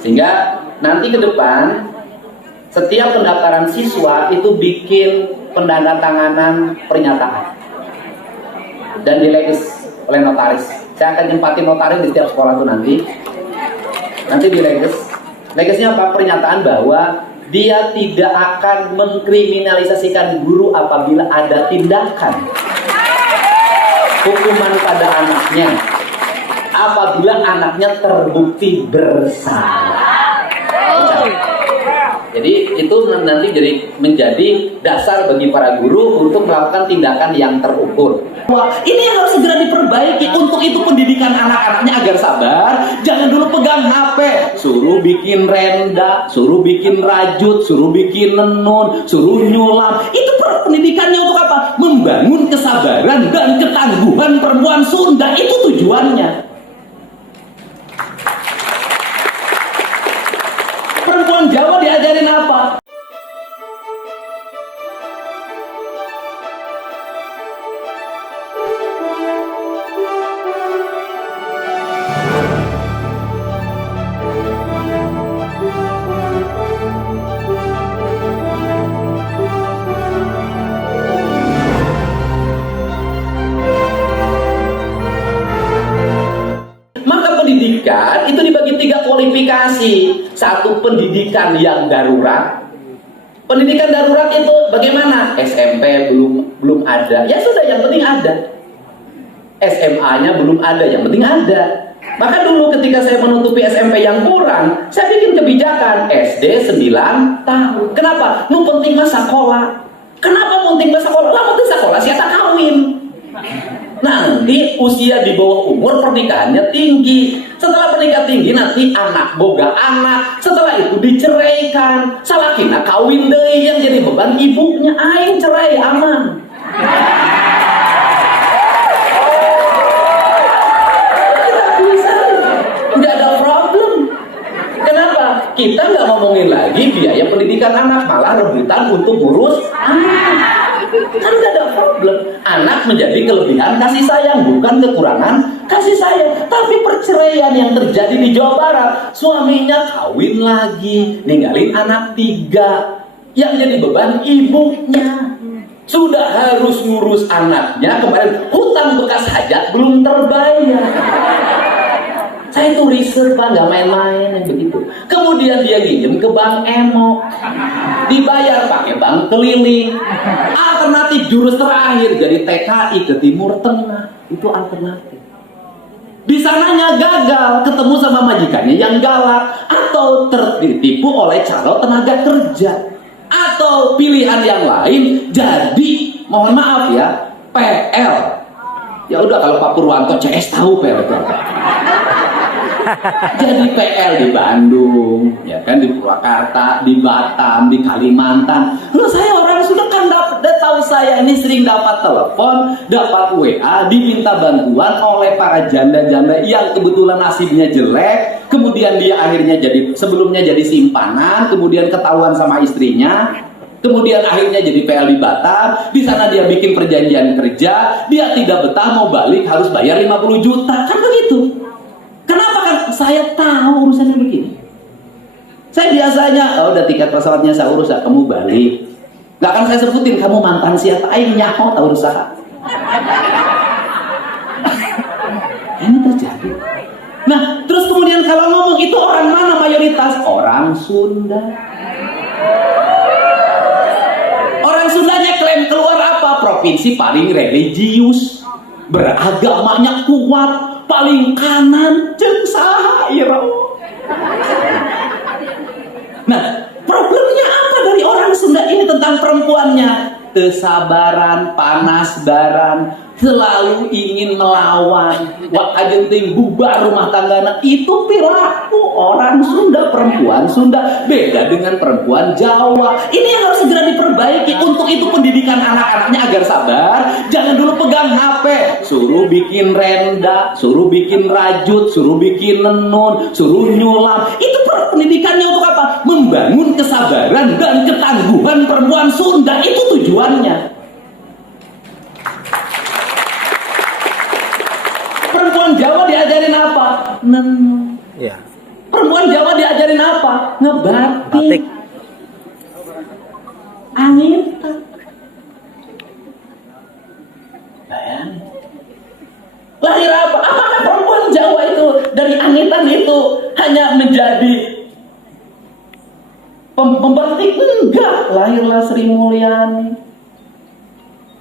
Sehingga nanti ke depan setiap pendaftaran siswa itu bikin pendandatanganan pernyataan dan dilegis oleh notaris. Saya akan nempatin notaris di setiap sekolah itu nanti dilegis. Legisnya apa? Pernyataan bahwa dia tidak akan mengkriminalisasikan guru apabila ada tindakan hukuman pada anaknya apabila anaknya terbukti bersalah. Jadi itu nanti menjadi dasar bagi para guru untuk melakukan tindakan yang terukur. Wah, ini yang harus segera diperbaiki. Untuk itu pendidikan anak-anaknya agar sabar. Jangan dulu pegang HP, suruh bikin renda, suruh bikin rajut, suruh bikin nenun, suruh nyulam. Itu pendidikannya untuk apa? Membangun kesabaran dan ketangguhan perempuan Sunda. Itu tujuannya. Perempuan Jawa diajarin apa? Pendidikan itu dibagi 3 kualifikasi. Satu, pendidikan yang darurat. Pendidikan darurat itu bagaimana? SMP belum ada. Ya sudah, yang penting ada. SMA-nya belum ada, yang penting ada. Maka dulu ketika saya menutupi SMP yang kurang, saya bikin kebijakan SD 9 tahun. Kenapa? Nu penting mah sekolah. Kenapa penting mah sekolah? Lah penting sekolah siapa kawin. Nanti usia di bawah umur pernikahannya tinggi. Setelah pernikahan tinggi nanti anak boga anak. Setelah itu diceraikan. Salakina kawin deui yang jadi beban ibunya. Aing cerai aman. Nggak ada problem. Kenapa? Kita nggak ngomongin lagi biaya pendidikan anak, malah rebutan untuk ngurus anak. Kan gak ada problem. Anak menjadi kelebihan kasih sayang, bukan kekurangan kasih sayang. Tapi perceraian yang terjadi di Jawa Barat, suaminya kawin lagi, ninggalin anak 3, yang jadi beban ibunya. Sudah harus ngurus anaknya, kemarin hutang bekas hajat belum terbayar. Saya itu riset Pak, nggak main-main yang begitu. Kemudian dia nginjem ke bank emo, dibayar pakai bank keliling. Alternatif jurus terakhir jadi TKI ke Timur Tengah, itu alternatif. Di sananya gagal, ketemu sama majikannya yang galak, atau tertipu oleh calon tenaga kerja, atau pilihan yang lain jadi, mohon maaf ya, PL. Ya udah, kalau Pak Purwanto CS tahu PL itu apa. Jadi PL di Bandung, ya kan, di Purwakarta, di Batam, di Kalimantan. Loh, saya orang sudah kan tahu saya ini sering dapat telepon, dapat WA, diminta bantuan oleh para janda-janda yang kebetulan nasibnya jelek. Kemudian dia akhirnya sebelumnya jadi simpanan, kemudian ketahuan sama istrinya. Kemudian akhirnya jadi PL di Batam. Di sana dia bikin perjanjian kerja, dia tidak betah, mau balik harus bayar 50 juta. Kan begitu. Kenapa? Kan saya tahu urusannya begini. Saya biasanya, udah tiket pesawatnya saya urus, kamu balik. Gak akan saya sebutin kamu mantan siapa. Aing nyaho tahu usaha. Ini terjadi. Nah, terus kemudian kalau ngomong itu orang mana mayoritas? Orang Sunda. Orang Sundanya klaim keluar apa? Provinsi paling religius, beragamanya kuat, paling kanan, jeung saha iro. Nah, problemnya apa dari orang Sunda ini tentang perempuannya? Kesabaran, panas baran, selalu ingin melawan. Wak agenting bubar rumah tanggana. Itu perilaku orang Sunda, perempuan Sunda. Beda dengan perempuan Jawa. Ini yang harus segera diperbaiki. Untuk itu pendidikan anak-anaknya agar sabar. Jangan dulu pegang HP, suruh bikin renda, suruh bikin rajut, suruh bikin nenun, suruh nyulam. Itu pendidikannya untuk apa? Membangun kesabaran dan ketangguhan perempuan Sunda. Itu tujuannya. Perempuan Jawa diajarin apa? Nenun. Ya. Perempuan Jawa diajarin ngajarin apa? Ngebatik. Angitan. Bayangin. Lahir apa? Apakah perempuan Jawa itu dari angitan itu hanya menjadi pembatik? Enggak. Lahirlah Sri Mulyani,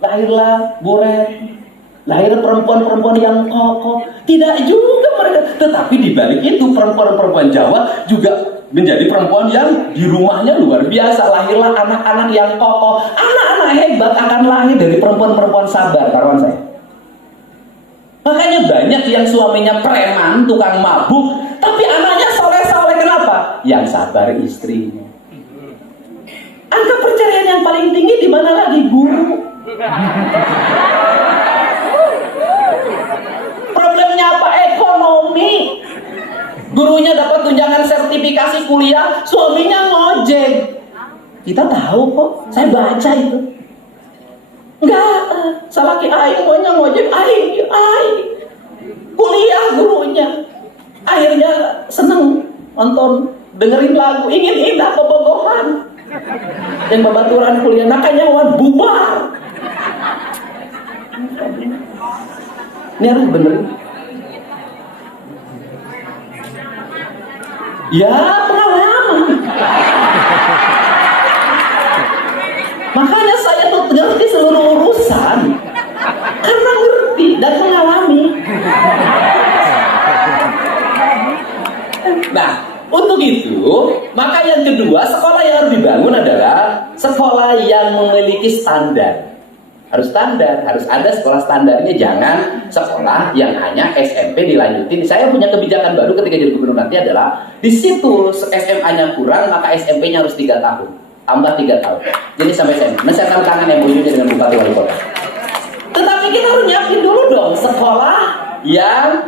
lahirlah Bu Retno, lahir perempuan-perempuan yang kokoh. Tidak juga mereka. Tetapi di balik itu perempuan-perempuan Jawa juga menjadi perempuan yang di rumahnya luar biasa. Lahirlah anak-anak yang kokoh. Anak-anak hebat akan lahir dari perempuan-perempuan sabar, kawan saya. Makanya banyak yang suaminya preman, tukang mabuk, tapi anaknya soleh-soleh. Kenapa? Yang sabar istrinya. Angka perceraian yang paling tinggi di mana lagi? Guru. Problemnya apa? Ekonomi. Gurunya dapat tunjangan sertifikasi kuliah, suaminya ngojek. Kita tahu kok, saya baca itu. Enggak, salaki aing maunya ngojek aing. Kuliah gurunya. Akhirnya seneng nonton, dengerin lagu, ingin indah kebogohan. Yang babaturan kuliah nakanya wan bubar. Ini harus benerin. Ya, pengalaman. Makanya saya tuh ngerti seluruh urusan karena ngerti dan mengalami. Nah, untuk itu, maka yang kedua, sekolah yang harus dibangun adalah sekolah yang memiliki standar. Harus standar, harus ada sekolah standarnya. Jangan sekolah yang hanya SMP dilanjutin. Saya punya kebijakan baru ketika jadi gubernur nanti adalah di situ SMA-nya kurang, maka SMP-nya harus 3 tahun. Tambah 3 tahun. Jadi sampai SMP. Nah, saya akan tangan MOU-nya dengan Bupati Wali Kota. Tetapi kita harus nyiapin dulu dong sekolah yang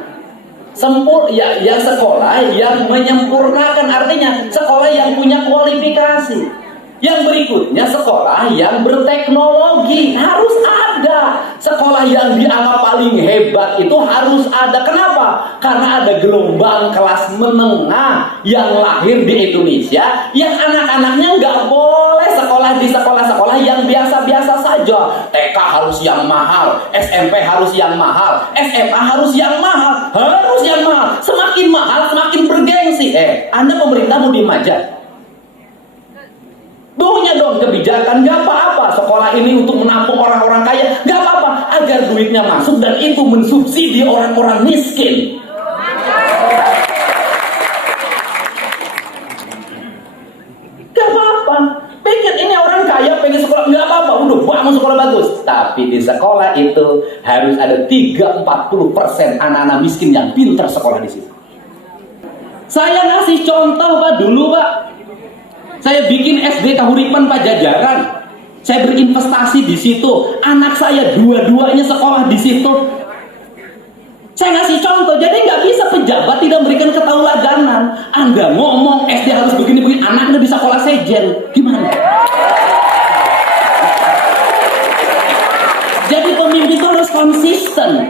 yang sekolah yang menyempurnakan, artinya sekolah yang punya kualifikasi. Yang berikutnya sekolah yang berteknologi harus ada. Sekolah yang dianggap paling hebat itu harus ada. Kenapa? Karena ada gelombang kelas menengah yang lahir di Indonesia, yang anak-anaknya nggak boleh sekolah di sekolah-sekolah yang biasa-biasa saja. TK harus yang mahal, SMP harus yang mahal, SMA harus yang mahal, harus yang mahal. Semakin mahal semakin bergengsi. Anda pemerintah mau diem aja? Punya dong kebijakan, gak apa-apa sekolah ini untuk menampung orang-orang kaya, gak apa-apa, agar duitnya masuk dan itu mensubsidi orang-orang miskin. Gak apa-apa, pengen ini orang kaya pengen sekolah, gak apa-apa, udah bangun sekolah bagus. Tapi di sekolah itu harus ada 30-40% anak-anak miskin yang pintar sekolah di situ. Saya ngasih contoh Pak dulu Pak. Saya bikin SD Kahuripan Pajajaran. Saya berinvestasi di situ. Anak saya dua-duanya sekolah di situ. Saya ngasih contoh. Jadi nggak bisa pejabat tidak memberikan ketauladanan. Anda ngomong SD harus begini-begini, anaknya di sekolah sejen. Gimana? Jadi pemimpin itu harus konsisten.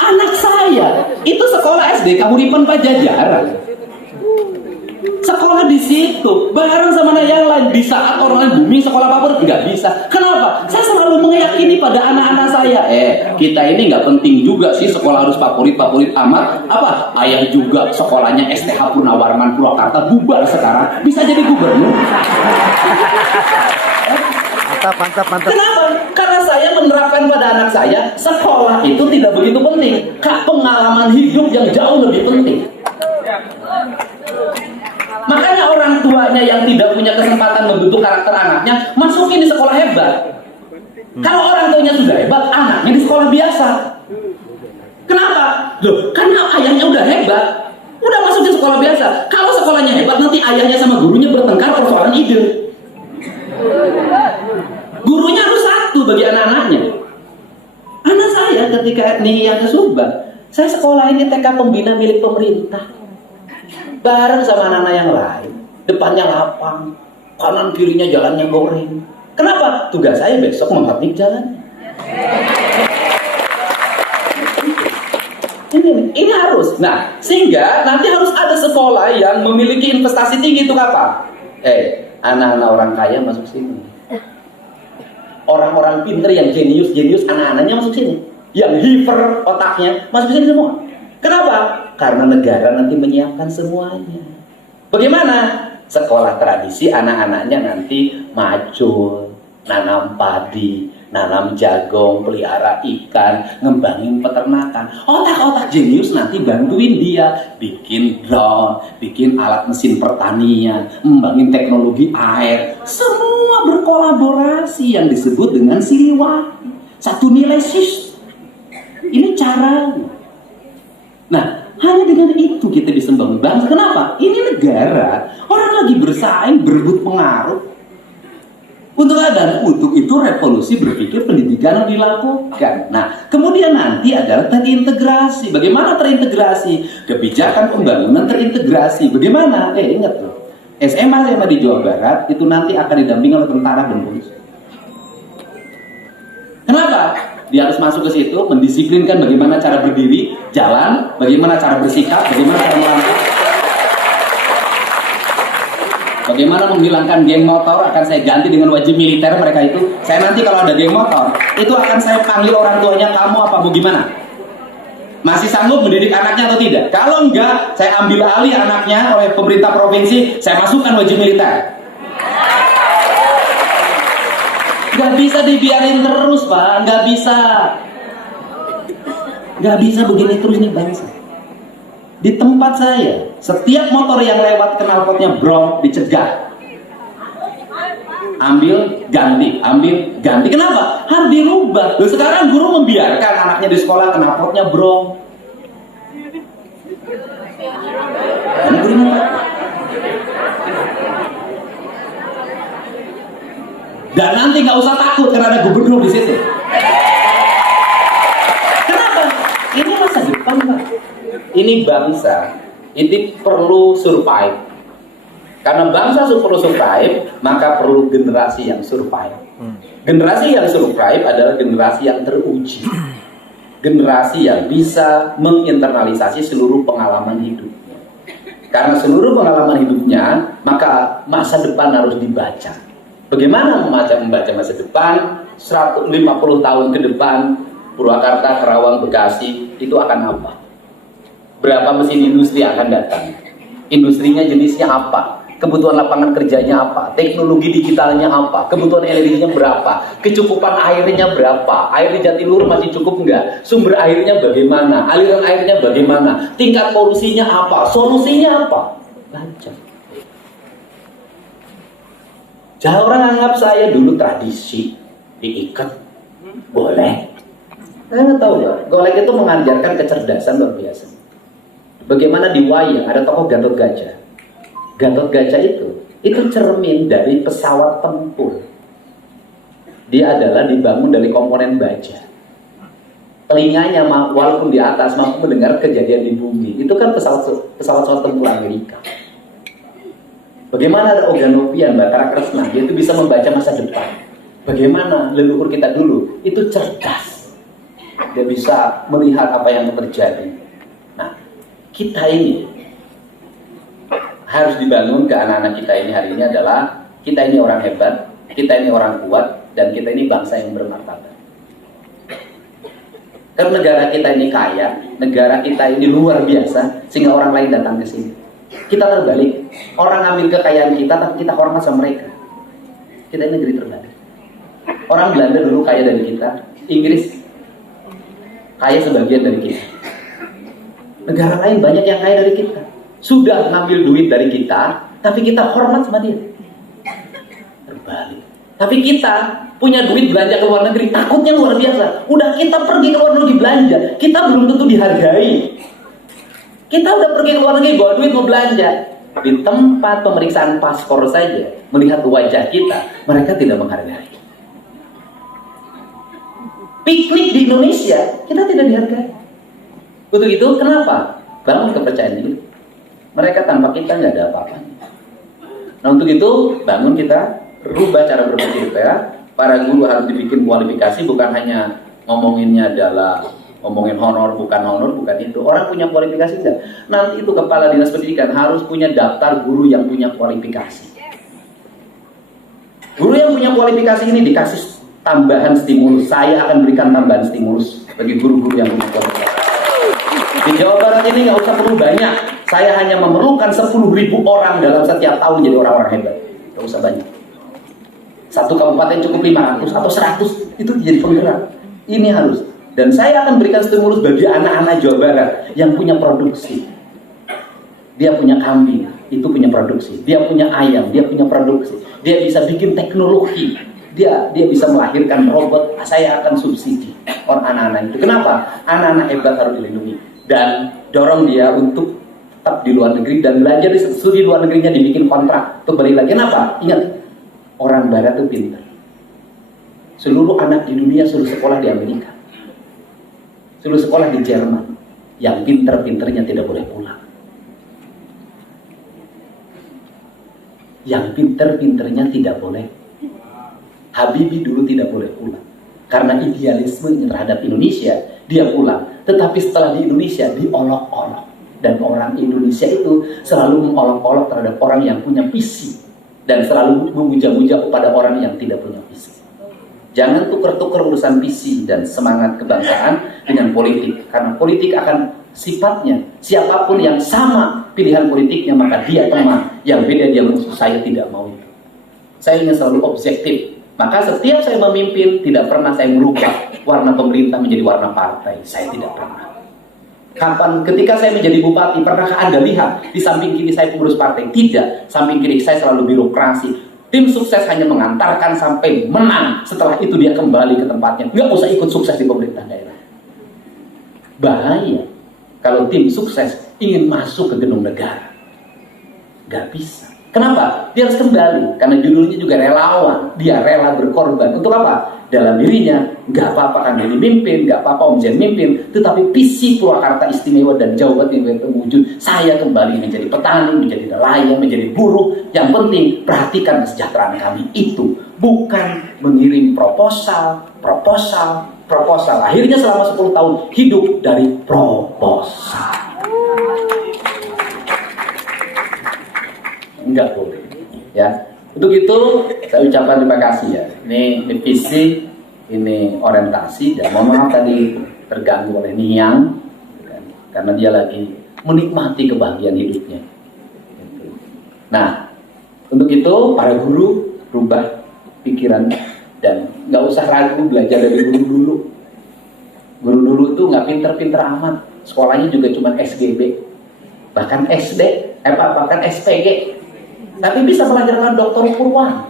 Anak saya itu sekolah SD Kahuripan Pajajaran. Sekolah di situ bareng sama anak yang lain. Di saat orang lain booming sekolah favorit nggak bisa. Kenapa? Saya selalu meyakini pada anak-anak saya. Kita ini nggak penting juga sih sekolah harus favorit amat. Apa? Ayah juga sekolahnya STH Purnawarman Purwakarta bubar sekarang bisa jadi gubernur. Mantap. Kenapa? Karena saya menerapkan pada anak saya sekolah itu tidak begitu penting. Pengalaman hidup yang jauh lebih penting. Makanya orang tuanya yang tidak punya kesempatan membentuk karakter anaknya masukin di sekolah hebat. Kalau orang tuanya sudah hebat, anaknya di sekolah biasa. Kenapa? Loh, karena ayahnya udah hebat, udah masukin sekolah biasa. Kalau sekolahnya hebat, nanti ayahnya sama gurunya bertengkar persoalan ide. Gurunya harus satu bagi anak-anaknya. Anak saya ketika yang ke Subang, saya sekolah ini TK pembina milik pemerintah. Bareng sama anak-anak yang lain. Depannya lapang, kanan kirinya jalannya goreng. Kenapa? Tugas saya besok mengaplik jalan. Ini harus. Nah, sehingga nanti harus ada sekolah yang memiliki investasi tinggi itu apa? Anak-anak orang kaya masuk sini. Orang-orang pinter yang jenius, anak-anaknya masuk sini. Yang hiper otaknya masuk sini semua. Kenapa? Karena negara nanti menyiapkan semuanya. Bagaimana? Sekolah tradisi anak-anaknya nanti macul, nanam padi, nanam jagung, pelihara ikan, ngembangin peternakan. Otak-otak jenius nanti bantuin dia bikin drone, bikin alat mesin pertanian, ngembangin teknologi air. Semua berkolaborasi yang disebut dengan Siliwangi. Satu nilai sistem. Ini caranya. Nah, hanya dengan itu kita bisa membangun bangsa. Kenapa? Ini negara, orang lagi bersaing, berebut pengaruh. Untuk ada, untuk itu revolusi berpikir pendidikan yang dilakukan. Nah, kemudian nanti adalah terintegrasi. Bagaimana terintegrasi? Kebijakan pembangunan terintegrasi. Bagaimana? Ingat loh, SMA di Jawa Barat itu nanti akan didampingi oleh tentara dan polisi. Kenapa? Dia harus masuk ke situ, mendisiplinkan bagaimana cara berdiri, jalan, bagaimana cara bersikap, bagaimana cara melangkah, bagaimana menghilangkan geng motor. Akan saya ganti dengan wajib militer mereka itu. Saya nanti kalau ada geng motor, itu akan saya panggil orang tuanya, kamu apa mau gimana? Masih sanggup mendidik anaknya atau tidak? Kalau enggak, saya ambil alih anaknya oleh pemerintah provinsi, saya masukkan wajib militer. Gak bisa dibiarin terus, Pak. Gak bisa begini terus nih bangsa. Di tempat saya, setiap motor yang lewat knalpotnya brom, dicegat. Ambil, ganti. Kenapa? Harus dirubah. Loh, sekarang guru membiarkan anaknya di sekolah knalpotnya brom. Ini guru dan nanti nggak usah takut karena ada gubernur di situ. Kenapa? Ini masa depan, Pak. Ini bangsa, ini perlu survive. Karena bangsa perlu survive, maka perlu generasi yang survive. Generasi yang survive adalah generasi yang teruji. Generasi yang bisa menginternalisasi seluruh pengalaman hidupnya. Karena seluruh pengalaman hidupnya, maka masa depan harus dibaca. Bagaimana membaca masa depan? 150 tahun ke depan, Purwakarta, Karawang, Bekasi itu akan apa? Berapa mesin industri akan datang? Industrinya jenisnya apa? Kebutuhan lapangan kerjanya apa? Teknologi digitalnya apa? Kebutuhan energinya berapa? Kecukupan airnya berapa? Air di Jatiluhur masih cukup enggak? Sumber airnya bagaimana? Aliran airnya bagaimana? Tingkat polusinya apa? Solusinya apa? Lancar. Jangan orang anggap saya dulu tradisi diikat, boleh. Saya nggak tahu ya. Golek itu mengajarkan kecerdasan luar biasa. Bagaimana di wayang ada tokoh Gatot Gajah. Gatot Gajah itu cermin dari pesawat tempur. Dia adalah dibangun dari komponen baja. Telinganya walaupun di atas mampu mendengar kejadian di bumi. Itu kan pesawat tempur Amerika. Bagaimana ada Oganovian, Bathara Kresna, dia itu bisa membaca masa depan. Bagaimana leluhur kita dulu, itu cerdas. Dia bisa melihat apa yang terjadi. Nah, kita ini harus dibangun ke anak-anak kita ini hari ini adalah, kita ini orang hebat, kita ini orang kuat, dan kita ini bangsa yang bermartabat. Karena negara kita ini kaya, negara kita ini luar biasa, sehingga orang lain datang ke sini. Kita terbalik, orang ambil kekayaan kita, tapi kita hormat sama mereka. Kita ini negeri terbalik. Orang Belanda dulu kaya dari kita, Inggris kaya sebagian dari kita. Negara lain banyak yang kaya dari kita. Sudah ngambil duit dari kita, tapi kita hormat sama dia. Terbalik. Tapi kita punya duit belanja ke luar negeri, takutnya luar biasa. Udah kita pergi ke luar negeri belanja, kita belum tentu dihargai. Kita udah pergi ke luar negeri, bawa duit mau belanja. Di tempat pemeriksaan paspor saja, melihat wajah kita, mereka tidak menghargai. Piknik di Indonesia, kita tidak dihargai. Untuk itu, kenapa? Bangun kepercayaan diri. Mereka tanpa kita nggak ada apa-apa. Nah, untuk itu, bangun kita, rubah cara berpikir kita. Para guru harus dibikin kualifikasi, bukan hanya ngomonginnya adalah ngomongin honor bukan itu. Orang punya kualifikasi enggak? Nanti itu kepala dinas pendidikan harus punya daftar guru yang punya kualifikasi. Guru yang punya kualifikasi ini dikasih tambahan stimulus. Saya akan berikan tambahan stimulus bagi guru-guru yang punya kualifikasi. Di Jawa Barat ini nggak usah perlu banyak. Saya hanya memerlukan 10.000 orang dalam setiap tahun jadi orang-orang hebat. Nggak usah banyak. Satu kabupaten cukup 500 atau 100 itu jadi penggerak. Ini harus. Dan saya akan berikan stimulus bagi anak-anak Jawa Barat yang punya produksi. Dia punya kambing, itu punya produksi. Dia punya ayam, dia punya produksi. Dia bisa bikin teknologi. Dia bisa melahirkan robot. Saya akan subsidi orang anak-anak itu. Kenapa? Anak-anak hebat harus dilindungi. Dan dorong dia untuk tetap di luar negeri dan belajar di studi luar negerinya, dibikin kontrak untuk balik lagi. Kenapa? Ingat, orang Barat itu pintar. Seluruh anak di dunia suruh sekolah di Amerika, suruh sekolah di Jerman. Yang pintar-pintarnya tidak boleh pulang. Yang pintar-pintarnya tidak boleh. Habibie dulu tidak boleh pulang karena idealisme terhadap Indonesia, dia pulang. Tetapi setelah di Indonesia diolok-olok, dan orang Indonesia itu selalu mengolok-olok terhadap orang yang punya visi dan selalu memuja-muja kepada orang yang tidak punya visi. Jangan tuker-tuker urusan visi dan semangat kebangsaan dengan politik, karena politik akan sifatnya siapapun yang sama pilihan politiknya maka dia teman, yang beda dia musuh. Saya tidak mau itu. Saya ingin selalu objektif. Maka setiap saya memimpin, tidak pernah saya merubah warna pemerintah menjadi warna partai. Saya tidak pernah. Kapan ketika saya menjadi bupati, pernahkah Anda lihat di samping kiri saya pengurus partai? Tidak. Samping kiri saya selalu birokrasi. Tim sukses hanya mengantarkan sampai menang. Setelah itu dia kembali ke tempatnya. Nggak usah ikut sukses di pemerintah daerah. Bahaya kalau tim sukses ingin masuk ke gedung negara. Nggak bisa. Kenapa? Dia harus kembali. Karena judulnya juga relawan. Dia rela berkorban. Untuk apa? Dalam dirinya, nggak apa-apa kan dia mimpin, nggak apa-apa Om Jen mimpin. Tetapi visi Purwakarta istimewa dan Jawa Timur terwujud. Saya kembali menjadi petani, menjadi nelayan, menjadi buruh. Yang penting, perhatikan kesejahteraan kami. Itu bukan mengirim proposal. Akhirnya selama 10 tahun hidup dari proposal. Enggak boleh, ya. Untuk itu saya ucapkan terima kasih ya. Ini visi, ini orientasi, dan mohon maaf tadi terganggu oleh Niang, kan? Karena dia lagi menikmati kebahagiaan hidupnya. Nah, untuk itu para guru rubah pikiran dan nggak usah ragu belajar dari guru dulu. Guru dulu tuh nggak pinter-pinter amat, sekolahnya juga cuma SGB, bahkan SD, bahkan SPG. Tapi bisa mengajarkan Dr. Purwan.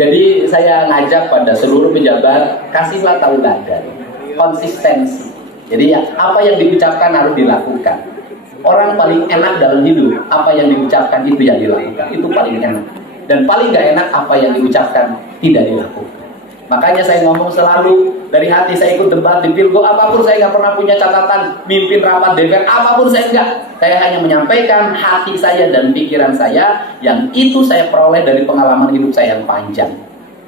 Jadi saya ngajak pada seluruh pejabat, kasihlah tauladan, konsistensi. Jadi apa yang diucapkan harus dilakukan. Orang paling enak dalam hidup, apa yang diucapkan itu yang dilakukan. Itu paling enak. Dan paling gak enak apa yang diucapkan tidak dilakukan. Makanya saya ngomong selalu dari hati. Saya ikut debat di Pilgo, apapun saya nggak pernah punya catatan. Mimpin rapat DPR, apapun saya enggak. Saya hanya menyampaikan hati saya dan pikiran saya, yang itu saya peroleh dari pengalaman hidup saya yang panjang.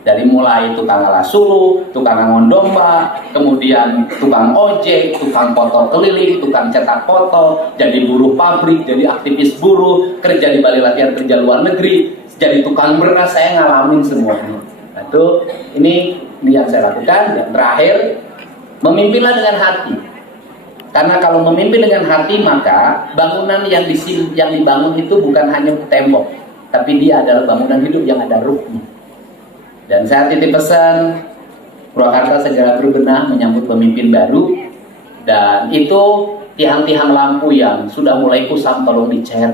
Dari mulai tukang alas suluh, tukang angon domba, kemudian tukang ojek, tukang foto keliling, tukang cetak foto, jadi buruh pabrik, jadi aktivis buruh, kerja di balai latihan kerja luar negeri, jadi tukang beras. Saya ngalamin semuanya. Nah, itu ini yang saya lakukan. Dan terakhir, memimpinlah dengan hati. Karena kalau memimpin dengan hati, maka bangunan yang dibangun itu bukan hanya tembok, tapi dia adalah bangunan hidup yang ada ruhnya. Dan saya titip pesan, Purwakarta segera berbenah menyambut pemimpin baru. Dan itu tiang-tiang lampu yang sudah mulai kusam tolong dicat.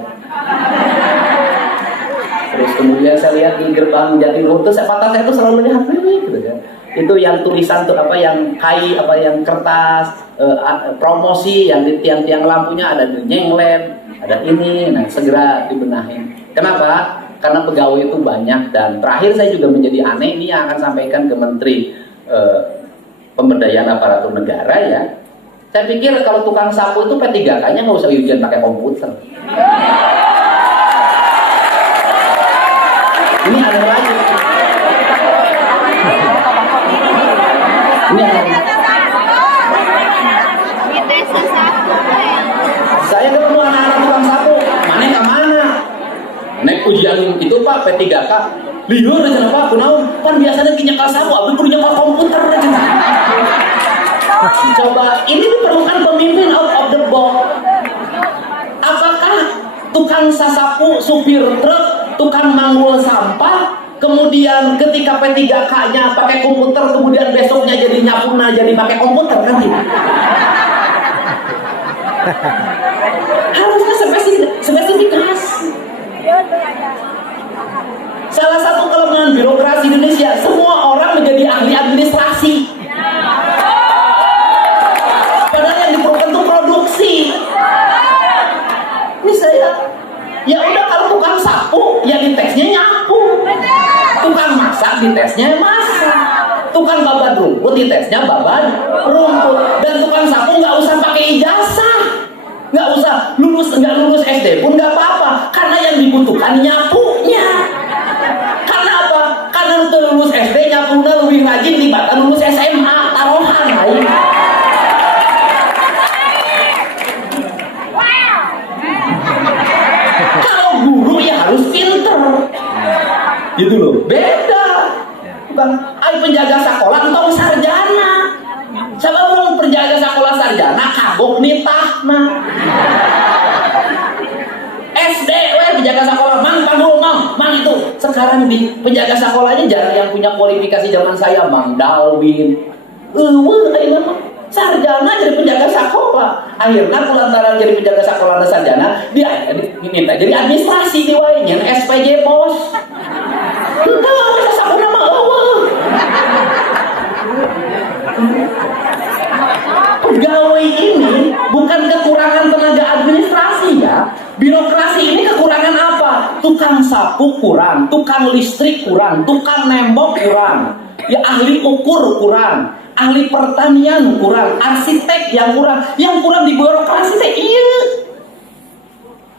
Terus kemudian saya lihat di gerbang Jatiluhur itu, mata saya itu selalu lihat gitu kan. Itu yang tulisan tuh apa, yang kai, apa yang kertas promosi, yang di tiang-tiang lampunya ada nyenglet, ada ini. Nah, segera dibenahin. Kenapa? Karena pegawai itu banyak. Dan terakhir saya juga menjadi aneh, ini yang akan sampaikan ke Menteri Pemberdayaan Aparatur Negara ya. Saya pikir kalau tukang sapu itu P3K-nya nggak usah ujian pakai komputer. Ini ada lagi. Ini ada. ujian itu Pak P3K liur aja Pak kunaon kan biasanya nyekal sabu abdi kudu nyekal komputer aja. Coba ini diperlukan pemimpin out of the box. Apakah tukang sasapu, supir truk, tukang manggul sampah, kemudian ketika P3K-nya pakai komputer, kemudian besoknya jadi nyapuna jadi pakai komputer nanti? Harusnya spesifikasi. Salah satu kelemahan birokrasi Indonesia, semua orang menjadi ahli administrasi. Padahal yang diperlukan itu produksi. Ini saya, ya udah kalau tukang sapu, ya di tesnya nyapu. Tukang masak di tesnya masak. Tukang babat rumput di tesnya babat rumput. Dan tukang sapu nggak usah pakai ijazah, nggak lulus SD pun nggak apa-apa, karena yang dibutuhkan nyapunya. Karena apa? Karena udah lulus SD nyapunya lebih rajin dibanding lulus SMA taruhan lain. Kalau guru ya harus pinter, gitu loh. Beda. Bukan, ay penjaga sekolah entong sarjana. Siapa orang penjaga sekolah sarjana kagok nitahna. SD penjaga sekolah mang panggul mang itu. Sekarang di penjaga sekolahnya jarang yang punya kualifikasi zaman saya, Mang Dalwin. Ayo mah sarjana jadi penjaga sekolah. Akhirnya kulantaran jadi penjaga sekolah dan sarjana, dia minta jadi administrasi di waynya SPJ bos. Entah sekolah nama pegawai ini bukan kekurangan tenaga administrasi ya. Birokrasi ini kekurangan apa? Tukang sapu kurang, tukang listrik kurang, tukang nembok kurang, ya ahli ukur kurang, ahli pertanian kurang, arsitek yang kurang. Yang kurang di birokrasi teh iya.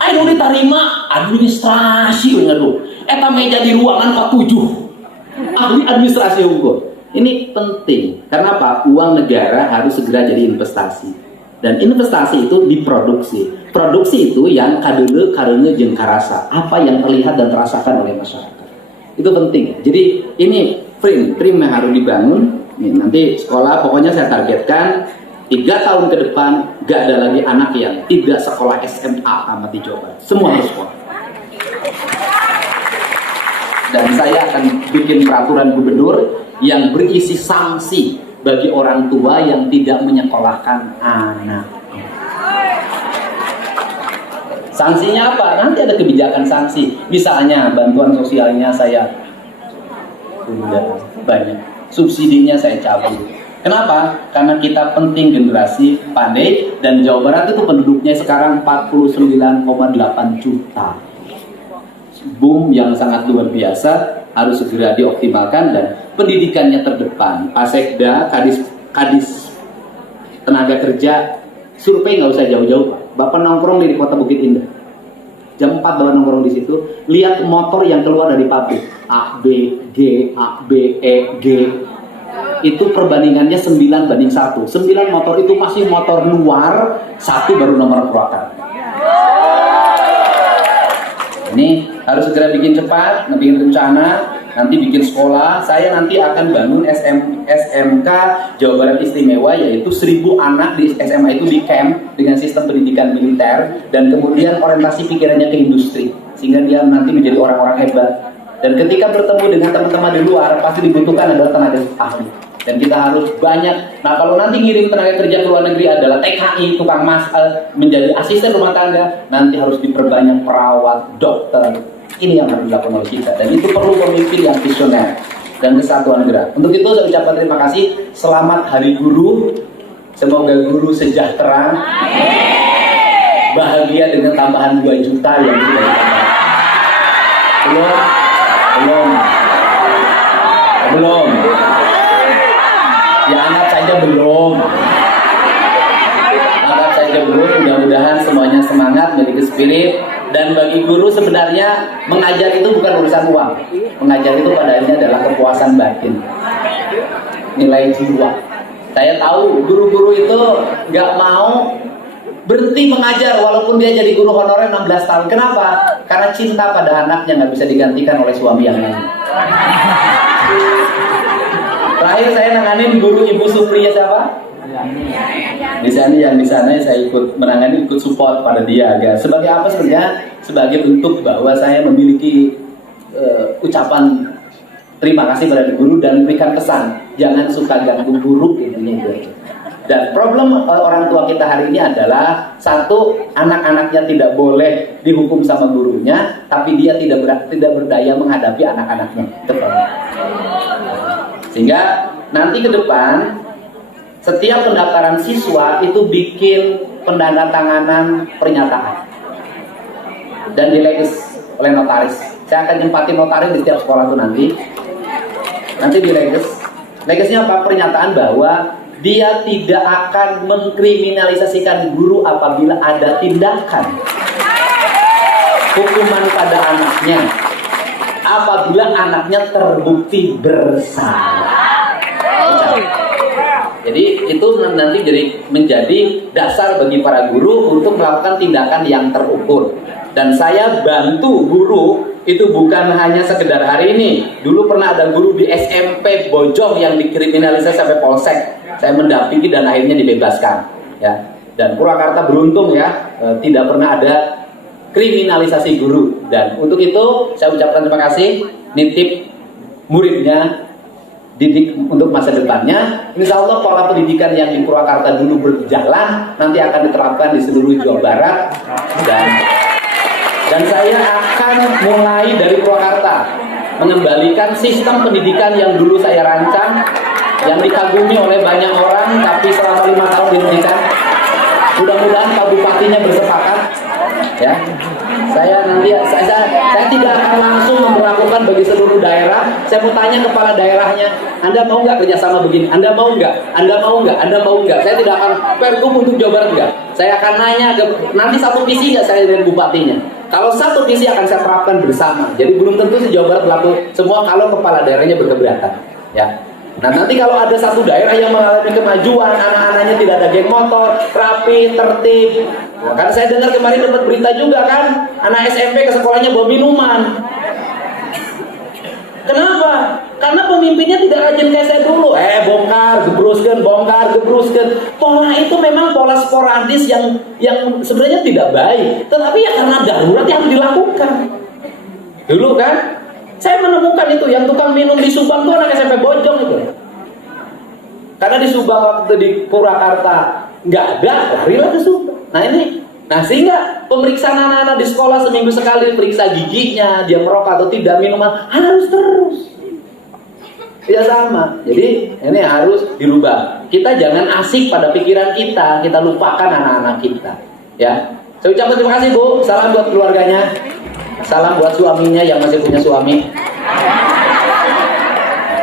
Ayo diterima administrasi ngaduh. Eta meja di ruangan ke-7. Ahli administrasi hukum. Ini penting. Karena apa? Uang negara harus segera jadi investasi. Dan investasi itu diproduksi. Produksi itu yang kadeuleu karenge jeung karasa. Apa yang terlihat dan terasakan oleh masyarakat. Itu penting. Jadi ini prim yang harus dibangun. Nih, nanti sekolah pokoknya saya targetkan 3 tahun ke depan gak ada lagi anak yang tidak sekolah SMA tamat di Jawa Barat. Semua harus sekolah. Dan saya akan bikin peraturan gubernur yang berisi sanksi bagi orang tua yang tidak menyekolahkan anak. Sanksinya apa? Nanti ada kebijakan sanksi. Misalnya bantuan sosialnya saya udah banyak, subsidinya saya cabut. Kenapa? Karena kita penting generasi pandai, dan Jawa Barat itu penduduknya sekarang 49,8 juta. Boom yang sangat luar biasa, harus segera dioptimalkan dan pendidikannya terdepan. Pasekda, Kadis Tenaga Kerja, survei nggak usah jauh-jauh Pak. Bapak nongkrong di kota Bukit Indah, jam 4 Bapak nongkrong di situ, lihat motor yang keluar dari pabrik A, B, G, A, B, E, G. Itu perbandingannya 9:1. 9 motor itu masih motor luar, 1 baru nomor keluaran. Ini harus segera bikin cepat, bikin rencana, nanti bikin sekolah. Saya nanti akan bangun SMK Jawa Barat Istimewa, yaitu 1000 anak di SMA itu di camp dengan sistem pendidikan militer, dan kemudian orientasi pikirannya ke industri, sehingga dia nanti menjadi orang-orang hebat. Dan ketika bertemu dengan teman-teman di luar, pasti dibutuhkan adalah tenaga ahli. Dan kita harus banyak. Nah, kalau nanti ngirim tenaga kerja ke luar negeri adalah TKI, tukang menjadi asisten rumah tangga, nanti harus diperbanyak perawat, dokter. Ini yang harus dilakukan oleh kita. Dan itu perlu pemimpin yang visioner dan kesatuan gerak. Untuk itu saya ucapkan terima kasih. Selamat Hari Guru. Semoga guru sejahtera, bahagia dengan tambahan 2 juta yang sudah ditambah. Belum. Ya anggap saja belum. Mudah-mudahan semuanya semangat, memiliki spirit. Dan bagi guru sebenarnya mengajar itu bukan urusan uang. Mengajar itu pada akhirnya adalah kepuasan batin, nilai jiwa. Saya tahu guru-guru itu nggak mau berhenti mengajar walaupun dia jadi guru honorer 16 tahun. Kenapa? Karena cinta pada anaknya nggak bisa digantikan oleh suami yang lain. Terakhir saya nanganin guru Ibu Supriya siapa? Yang di sana saya ikut menangani, ikut support pada dia. Ya. Sebagai apa sebenarnya? Sebagai bentuk bahwa saya memiliki ucapan terima kasih pada guru dan berikan pesan jangan suka ganggu guru intinya gitu. Dan problem orang tua kita hari ini adalah satu, anak-anaknya tidak boleh dihukum sama gurunya, tapi dia tidak berdaya menghadapi anak-anaknya. Sehingga nanti ke depan setiap pendaftaran siswa itu bikin pendandatanganan pernyataan dan dileges oleh notaris. Saya akan nempatin notaris di setiap sekolah itu nanti dileges. Legesnya apa? Pernyataan bahwa dia tidak akan mengkriminalisasikan guru apabila ada tindakan hukuman pada anaknya apabila anaknya terbukti bersalah. Jadi itu nanti menjadi dasar bagi para guru untuk melakukan tindakan yang terukur. Dan saya bantu guru itu bukan hanya sekedar hari ini. Dulu pernah ada guru di SMP Bojong yang dikriminalisasi sampai polsek. Saya mendampingi dan akhirnya dibebaskan. Ya. Dan Purwakarta beruntung ya, tidak pernah ada kriminalisasi guru. Dan untuk itu saya ucapkan terima kasih, nitip muridnya, didik untuk masa depannya. Insya Allah pola pendidikan yang di Purwakarta dulu berjalan nanti akan diterapkan di seluruh Jawa Barat, dan saya akan mulai dari Purwakarta mengembalikan sistem pendidikan yang dulu saya rancang, yang dikagumi oleh banyak orang, tapi selama 5 tahun dihentikan. Mudah-mudahan kabupatinya bersepakat. Ya, saya tidak akan langsung memperlakukan bagi seluruh daerah. Saya mau tanya kepala daerahnya, Anda mau nggak kerjasama begini? Anda mau nggak? Anda mau nggak? Anda mau nggak? Saya tidak akan pergub untuk Jawa Barat nggak. Saya akan nanya ke nanti satu visi nggak saya dengan bupatinya. Kalau satu visi akan saya terapkan bersama. Jadi belum tentu di Jawa Barat berlaku semua kalau kepala daerahnya berkeberatan. Ya. Nah nanti kalau ada satu daerah yang mengalami kemajuan, anak-anaknya tidak ada geng motor, rapi, tertib. Nah, karena saya dengar kemarin dapat berita juga kan, anak SMP ke sekolahnya bawa minuman. Kenapa? Karena pemimpinnya tidak rajin kayak saya dulu. Bongkar, gebruskan. Pola itu memang pola sporadis yang sebenarnya tidak baik. Tetapi ya karena darurat yang dilakukan. Dulu kan, saya menemukan itu yang tukang minum di Subang itu anak SMP Bojong itu. Karena di Subang waktu di Purwakarta nggak ada, larilah ke Subang. Nah sehingga pemeriksaan anak-anak di sekolah seminggu sekali, periksa giginya, dia merokok atau tidak, minuman harus terus. Tidak sama. Jadi ini harus dirubah. Kita jangan asik pada pikiran kita lupakan anak-anak kita. Ya. Saya ucapkan terima kasih Bu. Salam buat keluarganya. Salam buat suaminya yang masih punya suami.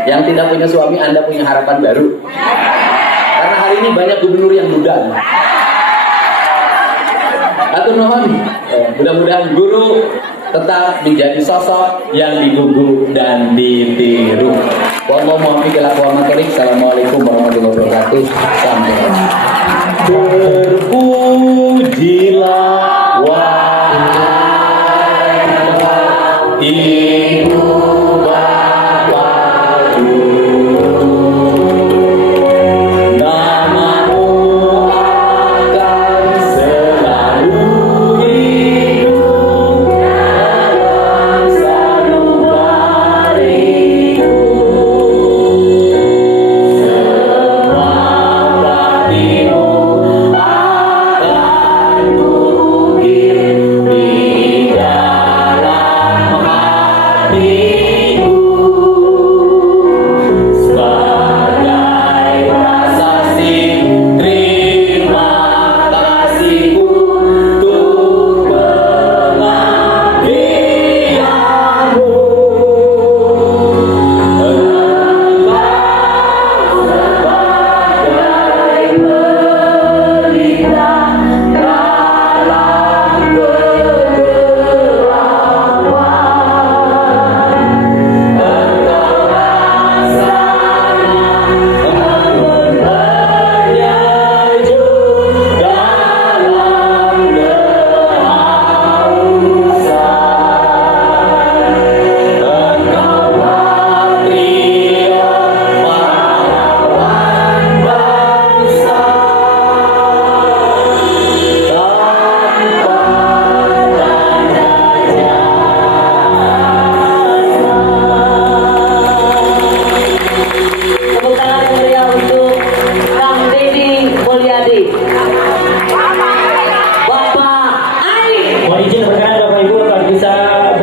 Yang tidak punya suami, Anda punya harapan baru. Karena hari ini banyak gubernur yang muda. Atur nuhun, mudah-mudahan guru tetap menjadi sosok yang ditunggu dan ditiru. Assalamualaikum warahmatullahi wabarakatuh. Sampai terpujilah wahai Ibu Bapak Guru, namamu akan selalu hidup dalam sanubariku. Semua baktimu akan mungkin di dalam hati.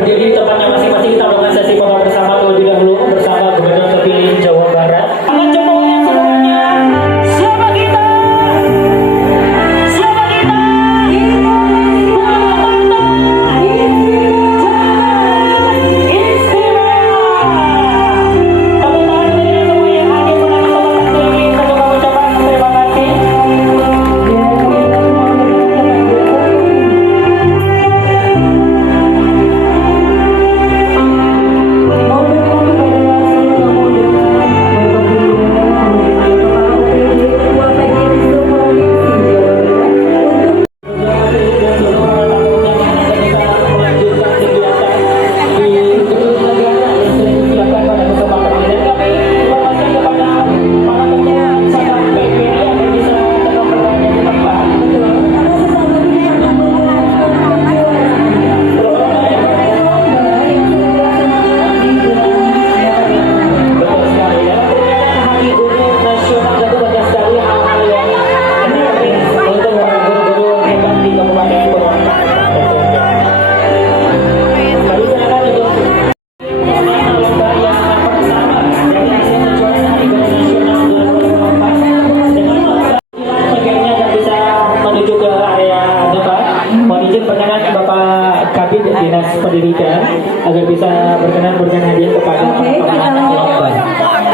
berdiri di tempatnya masing-masing. Kita melakukan sesi foto bersama terlebih dahulu bersama Gubernur terpilih Jawa Barat. Tangan jempol yang seluruhnya. Siapa kita? Siapa kita? Dinas Pendidikan agar bisa berkenan hadiah kepada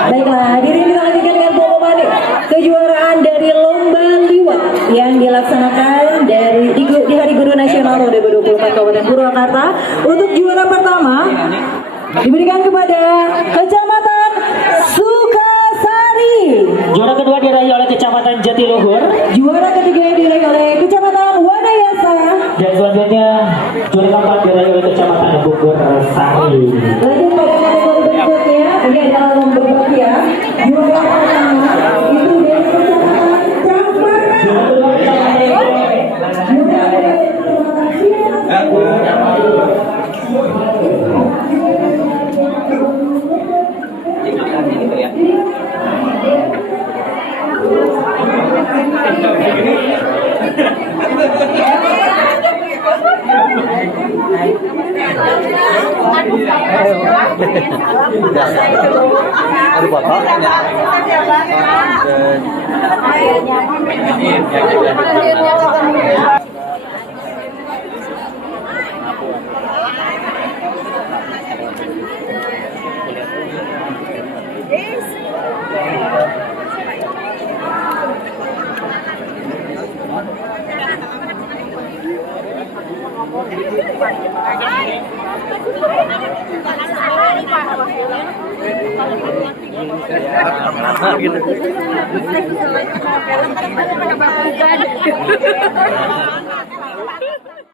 Baiklah, hadirin kita lanjutkan dengan pengumuman kejuaraan dari lomba liwat yang dilaksanakan di Hari Guru Nasional 2024 Kabupaten Purwakarta. Untuk juara pertama diberikan kepada Kecamatan Sukasari. Juara kedua diraih oleh Kecamatan Jatiluhur. Juara ketiga diraih oleh Kecamatan Wadayasa. Dan selanjutnya juara keempat diraih oleh Kecamatan Bogor Sari. Lanjut pada kategori berikutnya, ini adalah lomba bakpia. Juara pertama itu dari Kecamatan Cangparan. Juara kedua Ada foto? Gitu.